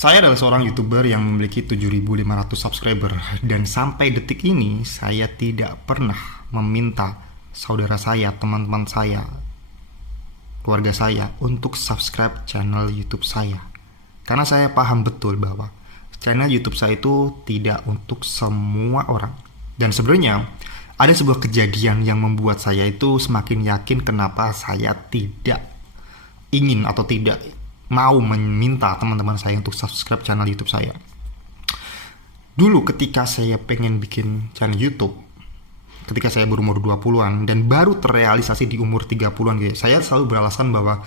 Saya adalah seorang YouTuber yang memiliki 7.500 subscriber dan sampai detik ini saya tidak pernah meminta saudara saya, teman-teman saya, keluarga saya untuk subscribe channel YouTube saya. Karena saya paham betul bahwa channel YouTube saya itu tidak untuk semua orang. Dan sebenarnya ada sebuah kejadian yang membuat saya itu semakin yakin kenapa saya tidak ingin atau tidak mau meminta teman-teman saya untuk subscribe channel YouTube saya. Dulu ketika saya pengen bikin channel YouTube, ketika saya berumur 20-an dan baru terrealisasi di umur 30-an gitu, saya selalu beralasan bahwa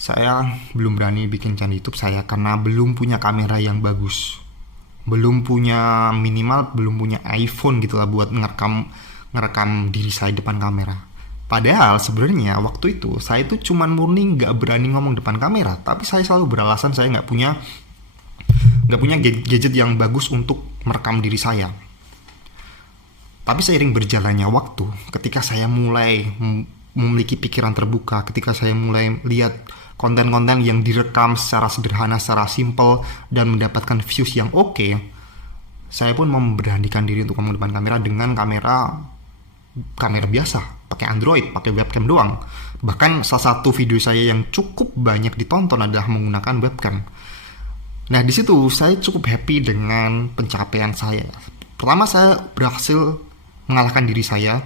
saya belum berani bikin channel YouTube saya karena belum punya kamera yang bagus. Belum punya, minimal belum punya iPhone gitu lah buat ngerekam diri saya depan kamera. Padahal sebenarnya waktu itu saya itu cuman murni nggak berani ngomong depan kamera, tapi saya selalu beralasan saya nggak punya gadget yang bagus untuk merekam diri saya. Tapi seiring berjalannya waktu, ketika saya mulai memiliki pikiran terbuka, ketika saya mulai lihat konten-konten yang direkam secara sederhana, secara simple dan mendapatkan views yang oke, saya pun memberanikan diri untuk ngomong depan kamera dengan kamera biasa, pakai Android, pakai webcam doang. Bahkan salah satu video saya yang cukup banyak ditonton adalah menggunakan webcam. Nah, di situ saya cukup happy dengan pencapaian saya. Pertama, saya berhasil mengalahkan diri saya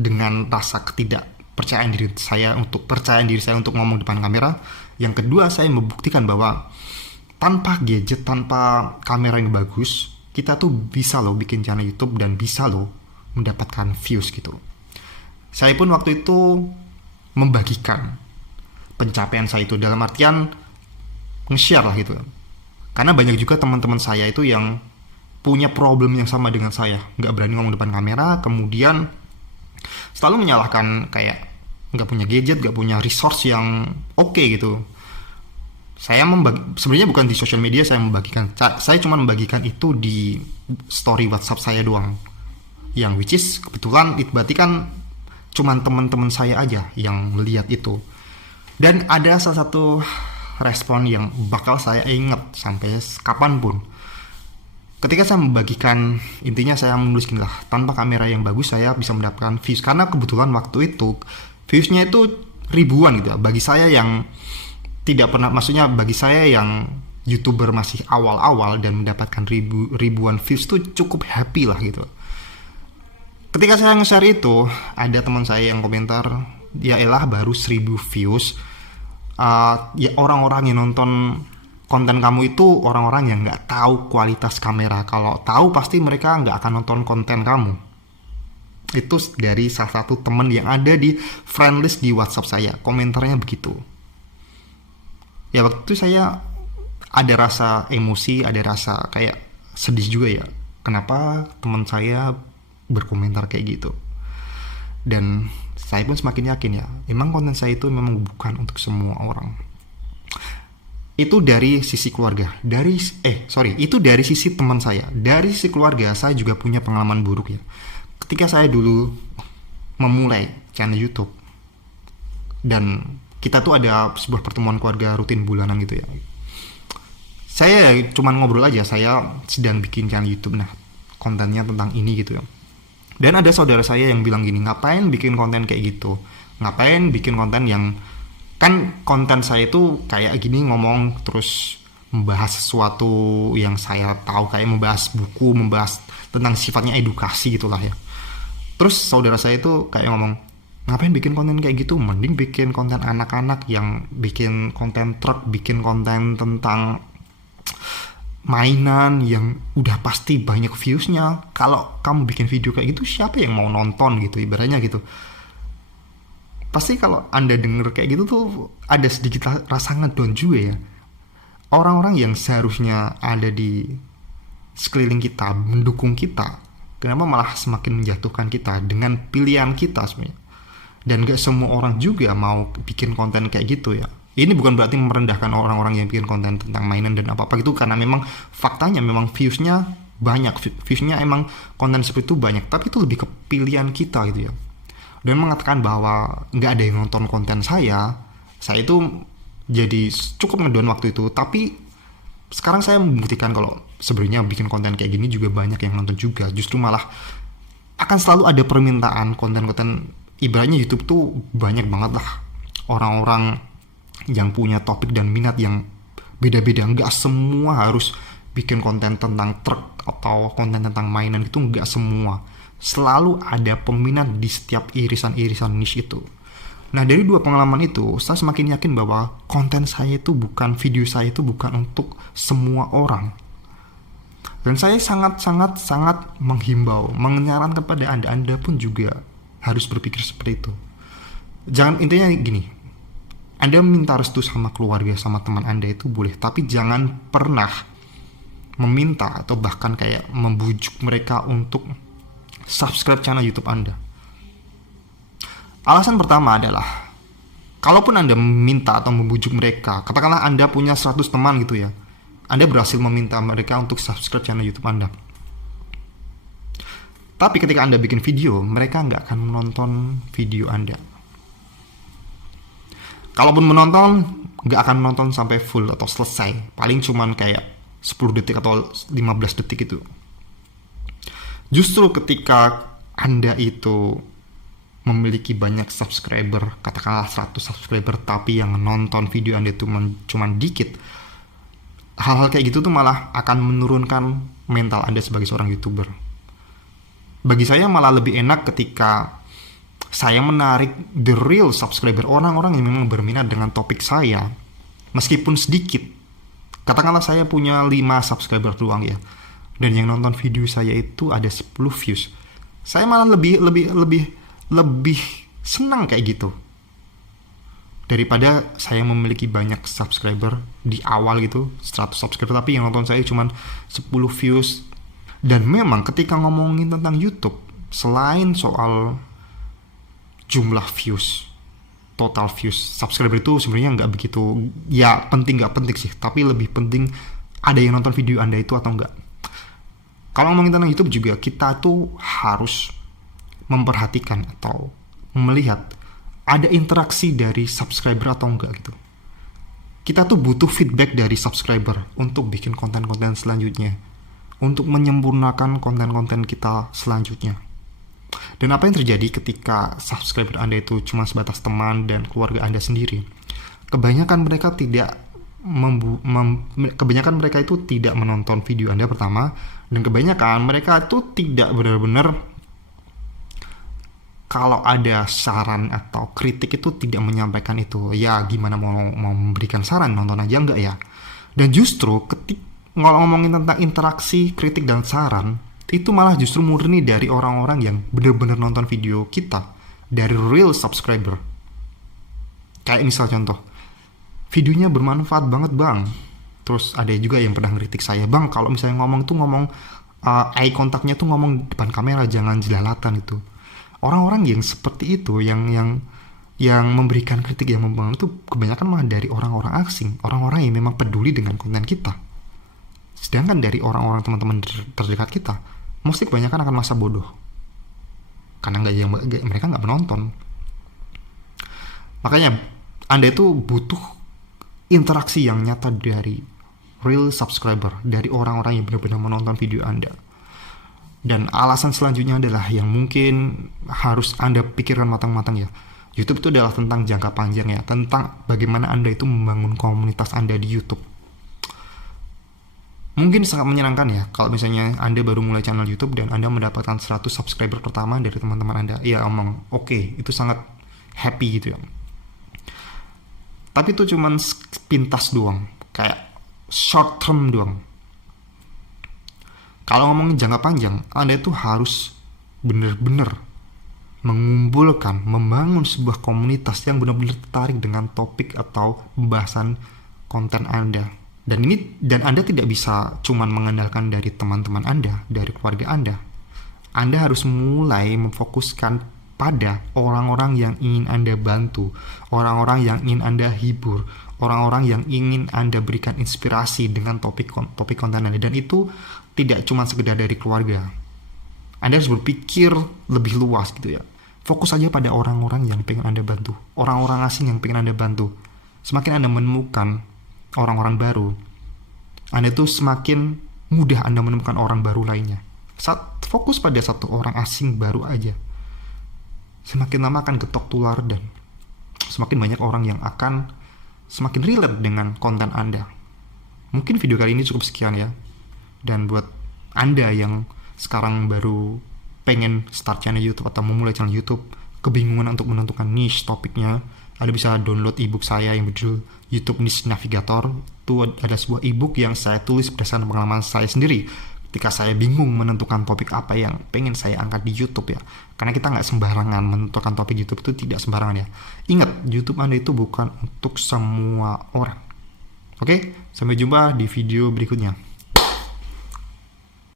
dengan rasa ketidakpercayaan diri saya untuk ngomong depan kamera. Yang kedua, saya membuktikan bahwa tanpa gadget, tanpa kamera yang bagus, kita tuh bisa loh bikin channel YouTube dan bisa loh mendapatkan views gitu. Saya pun waktu itu membagikan pencapaian saya itu dalam artian nge-share lah gitu. Karena banyak juga teman-teman saya itu yang punya problem yang sama dengan saya, nggak berani ngomong depan kamera, kemudian selalu menyalahkan kayak nggak punya gadget, nggak punya resource yang oke gitu. Saya sebenarnya bukan di social media saya membagikan, saya cuma membagikan itu di story WhatsApp saya doang. Yang which is kebetulan itu berarti kan cuman teman-teman saya aja yang melihat itu. Dan ada salah satu respon yang bakal saya ingat sampai kapanpun. Ketika saya membagikan, intinya saya menulis gini lah, tanpa kamera yang bagus saya bisa mendapatkan views. Karena kebetulan waktu itu viewsnya itu ribuan gitu ya. Bagi saya yang tidak pernah, maksudnya bagi saya yang YouTuber masih awal-awal dan mendapatkan ribuan views itu cukup happy lah gitu. Ketika saya nge-share itu, ada teman saya yang komentar, ya elah baru 1000 views. Ya orang-orang yang nonton konten kamu itu orang-orang yang nggak tahu kualitas kamera. Kalau tahu pasti mereka nggak akan nonton konten kamu. Itu dari salah satu teman yang ada di friend list di WhatsApp saya. Komentarnya begitu. Ya waktu itu saya ada rasa emosi, ada rasa kayak sedih juga ya. Kenapa teman saya berkomentar kayak gitu. Dan saya pun semakin yakin ya, memang konten saya itu memang bukan untuk semua orang. Itu dari sisi keluarga. Itu dari sisi teman saya. Dari sisi keluarga saya juga punya pengalaman buruk ya. Ketika saya dulu memulai channel YouTube dan kita tuh ada sebuah pertemuan keluarga rutin bulanan gitu ya. Saya cuman ngobrol aja, saya sedang bikin channel YouTube, nah kontennya tentang ini gitu ya. Dan ada saudara saya yang bilang gini, ngapain bikin konten kayak gitu? Ngapain bikin konten yang, kan konten saya itu kayak gini ngomong terus membahas sesuatu yang saya tahu, kayak membahas buku, membahas tentang sifatnya edukasi gitulah ya. Terus saudara saya itu kayak ngomong, ngapain bikin konten kayak gitu? Mending bikin konten anak-anak, yang bikin konten truk, bikin konten tentang mainan yang udah pasti banyak viewsnya. Kalau kamu bikin video kayak gitu, siapa yang mau nonton gitu, ibaratnya gitu. Pasti kalau Anda denger kayak gitu tuh ada sedikit rasa ngedown juga ya. Orang-orang yang seharusnya ada di sekeliling kita, mendukung kita, kenapa malah semakin menjatuhkan kita dengan pilihan kita sebenarnya. Dan gak semua orang juga mau bikin konten kayak gitu ya. Ini bukan berarti merendahkan orang-orang yang bikin konten tentang mainan dan apa-apa gitu, karena memang faktanya memang viewsnya banyak, viewsnya emang konten seperti itu banyak, tapi itu lebih ke pilihan kita gitu ya. Dan mengatakan bahwa nggak ada yang nonton konten saya itu jadi cukup ngedown waktu itu. Tapi sekarang saya membuktikan kalau sebenarnya bikin konten kayak gini juga banyak yang nonton juga. Justru malah akan selalu ada permintaan konten-konten, ibaratnya YouTube tuh banyak banget lah orang-orang yang punya topik dan minat yang beda-beda. Nggak semua harus bikin konten tentang truk atau konten tentang mainan, itu nggak semua. Selalu ada peminat di setiap irisan-irisan niche itu. Nah, dari 2 pengalaman itu, saya semakin yakin bahwa konten saya itu bukan, video saya itu bukan untuk semua orang. Dan saya sangat menghimbau, menyarankan kepada Anda pun juga harus berpikir seperti itu. Jangan, intinya gini, Anda minta restu sama keluarga, sama teman Anda itu boleh, tapi jangan pernah meminta atau bahkan kayak membujuk mereka untuk subscribe channel YouTube Anda. Alasan pertama adalah, kalaupun Anda meminta atau membujuk mereka, katakanlah Anda punya 100 teman gitu ya, Anda berhasil meminta mereka untuk subscribe channel YouTube Anda. Tapi ketika Anda bikin video, mereka nggak akan menonton video Anda. Kalaupun menonton, nggak akan menonton sampai full atau selesai. Paling cuman kayak 10 detik atau 15 detik itu. Justru ketika Anda itu memiliki banyak subscriber, katakanlah 100 subscriber, tapi yang nonton video Anda itu cuman dikit, hal-hal kayak gitu tuh malah akan menurunkan mental Anda sebagai seorang YouTuber. Bagi saya malah lebih enak ketika saya menarik the real subscriber, orang-orang yang memang berminat dengan topik saya, meskipun sedikit. Katakanlah saya punya 5 subscriber doang ya, dan yang nonton video saya itu ada 10 views. Saya malah lebih senang kayak gitu, daripada saya memiliki banyak subscriber di awal gitu, 100 subscriber, tapi yang nonton saya cuma 10 views. Dan memang ketika ngomongin tentang YouTube, selain soal jumlah views, total views, subscriber itu sebenarnya nggak begitu, ya penting nggak penting sih, tapi lebih penting ada yang nonton video Anda itu atau enggak. Kalau ngomongin tentang YouTube juga, kita tuh harus memperhatikan atau melihat ada interaksi dari subscriber atau enggak gitu. Kita tuh butuh feedback dari subscriber untuk bikin konten-konten selanjutnya, untuk menyempurnakan konten-konten kita selanjutnya. Dan apa yang terjadi ketika subscriber Anda itu cuma sebatas teman dan keluarga Anda sendiri? Kebanyakan mereka itu tidak menonton video Anda pertama, dan kebanyakan mereka itu tidak benar-benar, kalau ada saran atau kritik itu tidak menyampaikan itu. Ya gimana mau memberikan saran, nonton aja enggak ya. Dan justru kalau ngomongin tentang interaksi, kritik dan saran, itu malah justru murni dari orang-orang yang benar-benar nonton video kita, dari real subscriber. Kayak misal contoh, videonya bermanfaat banget bang, terus ada juga yang pernah ngeritik saya, bang kalau misalnya ngomong eye kontaknya tuh ngomong depan kamera, jangan jelalatan itu. Orang-orang yang seperti itu, yang memberikan kritik yang membangun itu kebanyakan malah dari orang-orang asing, orang-orang yang memang peduli dengan konten kita. Sedangkan dari orang-orang teman-teman terdekat kita, mesti kebanyakan akan masa bodoh, karena mereka nggak menonton. Makanya Anda itu butuh interaksi yang nyata dari real subscriber, dari orang-orang yang benar-benar menonton video Anda. Dan alasan selanjutnya adalah yang mungkin harus Anda pikirkan matang-matang ya. YouTube itu adalah tentang jangka panjang ya, tentang bagaimana Anda itu membangun komunitas Anda di YouTube. Mungkin sangat menyenangkan ya kalau misalnya Anda baru mulai channel YouTube dan Anda mendapatkan 100 subscriber pertama dari teman-teman Anda. Ya omong, oke, itu sangat happy gitu ya. Tapi itu cuman pintas doang, kayak short term doang. Kalau ngomongin jangka panjang, Anda itu harus benar-benar mengumpulkan, membangun sebuah komunitas yang benar-benar tertarik dengan topik atau pembahasan konten Anda. Dan Anda tidak bisa cuman mengandalkan dari teman-teman Anda, dari keluarga Anda. Anda harus mulai memfokuskan pada orang-orang yang ingin Anda bantu, orang-orang yang ingin Anda hibur, orang-orang yang ingin Anda berikan inspirasi dengan topik konten Anda. Dan itu tidak cuma sekedar dari keluarga. Anda harus berpikir lebih luas gitu ya. Fokus aja pada orang-orang yang pengen Anda bantu, orang-orang asing yang pengen Anda bantu. Semakin Anda menemukan orang-orang baru, Anda tuh semakin mudah Anda menemukan orang baru lainnya. Saat fokus pada satu orang asing baru aja, semakin lama akan getok tular dan semakin banyak orang yang akan semakin relate dengan konten Anda. Mungkin video kali ini cukup sekian ya. Dan buat Anda yang sekarang baru pengen start channel YouTube atau memulai channel YouTube, kebingungan untuk menentukan niche topiknya, Anda bisa download ebook saya yang berjudul YouTube Niche Navigator. Itu ada sebuah ebook yang saya tulis berdasarkan pengalaman saya sendiri ketika saya bingung menentukan topik apa yang pengen saya angkat di YouTube ya. Karena kita nggak sembarangan menentukan topik YouTube, itu tidak sembarangan ya. Ingat, YouTube Anda itu bukan untuk semua orang. Oke, sampai jumpa di video berikutnya.